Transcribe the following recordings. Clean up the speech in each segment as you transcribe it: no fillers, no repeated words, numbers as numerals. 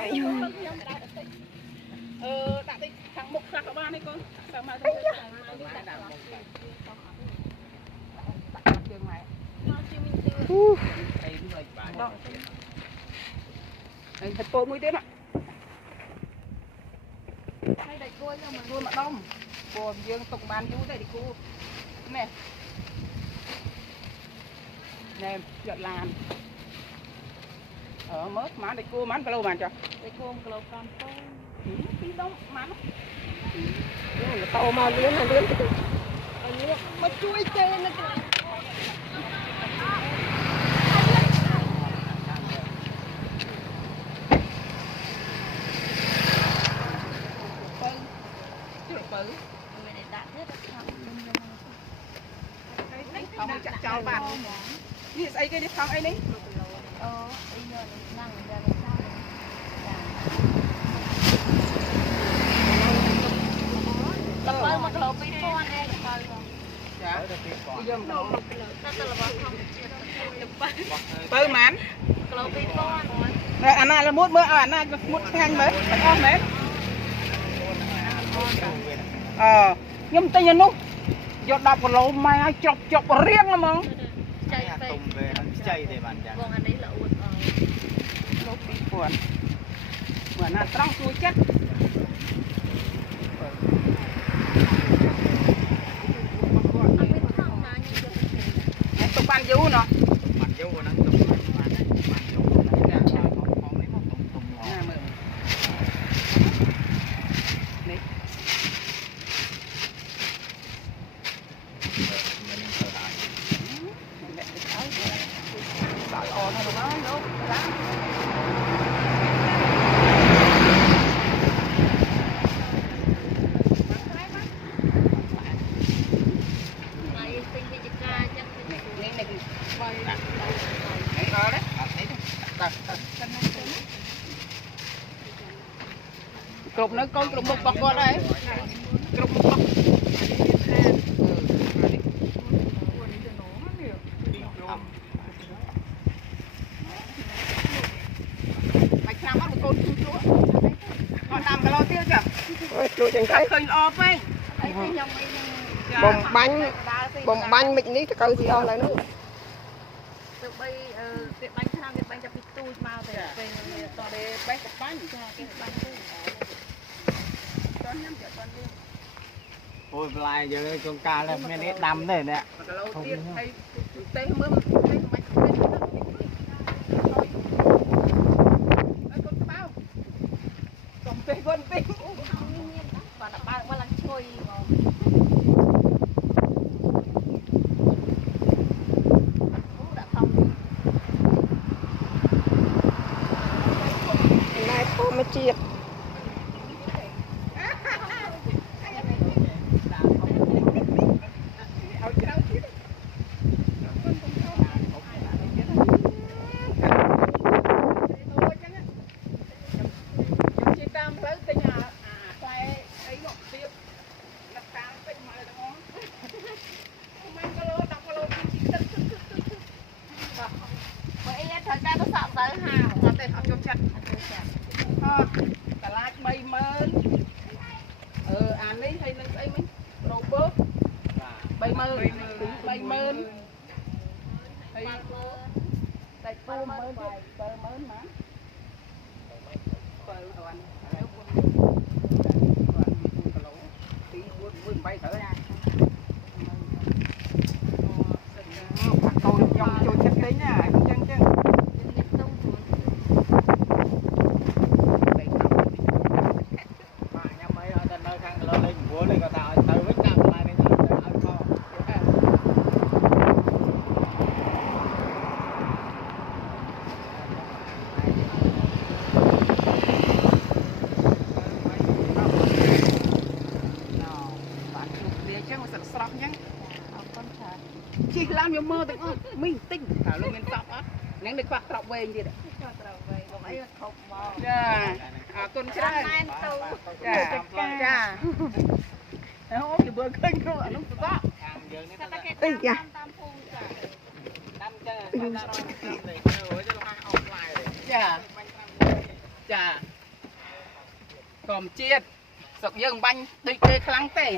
ដាក់តិចខាងមុខខ្លះក៏បានទេកូនតាមមកទៅដាក់ជើងម៉ែអីនេះបាយដល់ហើយហិតពោមួយទៀតណាហើយដៃគួយយកមកមួយម្ដុំព្រោះយើងទុកបានយូរទេដៃគួនេះណែយកឡានមើលប្រហែលដៃគួប្រហែលគីឡូបានចុះដៃគួ1គីឡូ5តោ2ដុំប្រហែលតោមកលឿនលឿនមកជួយចេនៅកន្លែងបើមិនได้ដាក់ទេដាក់ខាងនេះថងចាក់ចោលបាននេះស្អីគេនេះថងអីនេះអីយកហ្នឹងយកទៅចាដល់បើ1គីឡូ2000ឯងដល់ចាយក1គីឡូទៅរបស់ធម្មជាតិបើម៉ានគីឡូ2000អាណាល្មុតមើលឲ្យអាណាស្មុតឆ្ងាញ់មើលអត់អស់មែនខ្ញុំទិញអានោះយក10គីឡូម៉ែឲ្យចប់រៀងហ្មងចៃពេកទុំពេលហ្នឹងចៃទេបានចាបងអានេះល្អួតអស់លោក2000មើលណាត្រង់ជួយចិត្តទុកបានយូរណោះបានយូរហ្នឹងទុកបានយូរហ្នឹងចាផងនេះមកទុំណាមើលនេះគ្រប់នៅកូនគ្រប់មុខរបស់គាត់ហើយគ្រប់មុខបាយឆ្នាំអត់កូនជួយគាត់តាមគីឡូទៀតចាអូយជួយចឹងទៅឃើញល្អពេកខ្ញុំអីហ្នឹងបំបាញ់មិននេះទៅកៅស៊ីអស់ឡើយនោះទៅ3វាបាញ់ឆ្នាំវាបាញ់ចាប់ពីទូចមកទៅពេលតទេបេះតែបាញ់ចាគេបាញ់ទូតញ៉ាំយកតញ៉ាំអូយបន្លែយើងជុំកាលមាននេះដាំទេអ្នកគីឡូទៀតហើយទេមើលទេមិនទេហើយកូនក្បៅកុំទេកូនពេកបាទបើកមកឡើងឈុយមកដាក់ថងណែធម្មជាតិកាឡាច30000អានេះហើយនឹងស្អីមិញប្រូបើ30000ហើយតែ20000ទៀត70000ណា7អានហើយ4គីឡូ2 4 8ត្រូវណាកូនខ្ញុំចូលចិត្តទិញណាអញ្ចឹងជីឡានយកមើលទាំងអស់មីងទិញថាលោកមានតប់អត់ហ្នឹងនៅខ្វះត្រប់វែងទៀតត្រប់វែងបងអីធប់មកចាអរគុណច្រើនណែនទៅចាអូយមើលឃើញគ្រូអានោះទៅខាងយើងនេះអីចាតាមភូមិចាតាមចាតាមរងទៅអូយទៅលះអស់ឡាយចា ចាកុំជាតិស្រុកយើងបាញ់ដូចគេខ្លាំងទេ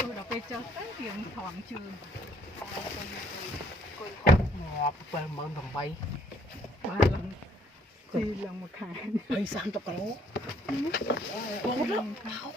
ដល់ពេលចុះទៅយើងថងជើងងាប់78000បាទឡើងជីឡើងមួយខែហើយ30គីឡូបងទៅ